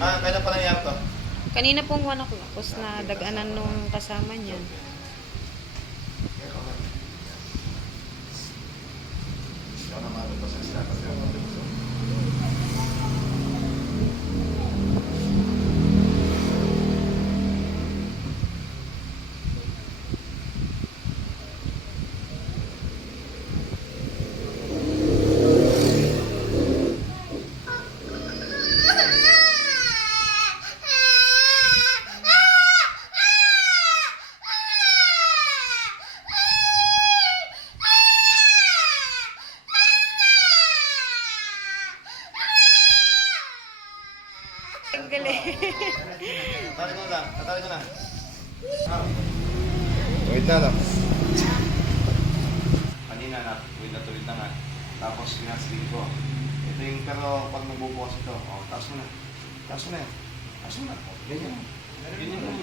Kailan pa nangyari to? Kanina pong 1 o'clock, tapos na daganan nung kasama niya. Ikaw naman, pasensya kasi ako. Ang galing. Tatali ko na. Tatali ko na. Tuwid na lang. Kanina na, tuwid na nga. Tapos sinasling ko. Ito yung, pero pag nabubukas ito, taas mo na. Taas mo na yan. Taas mo na. Ganyan. Ganyan.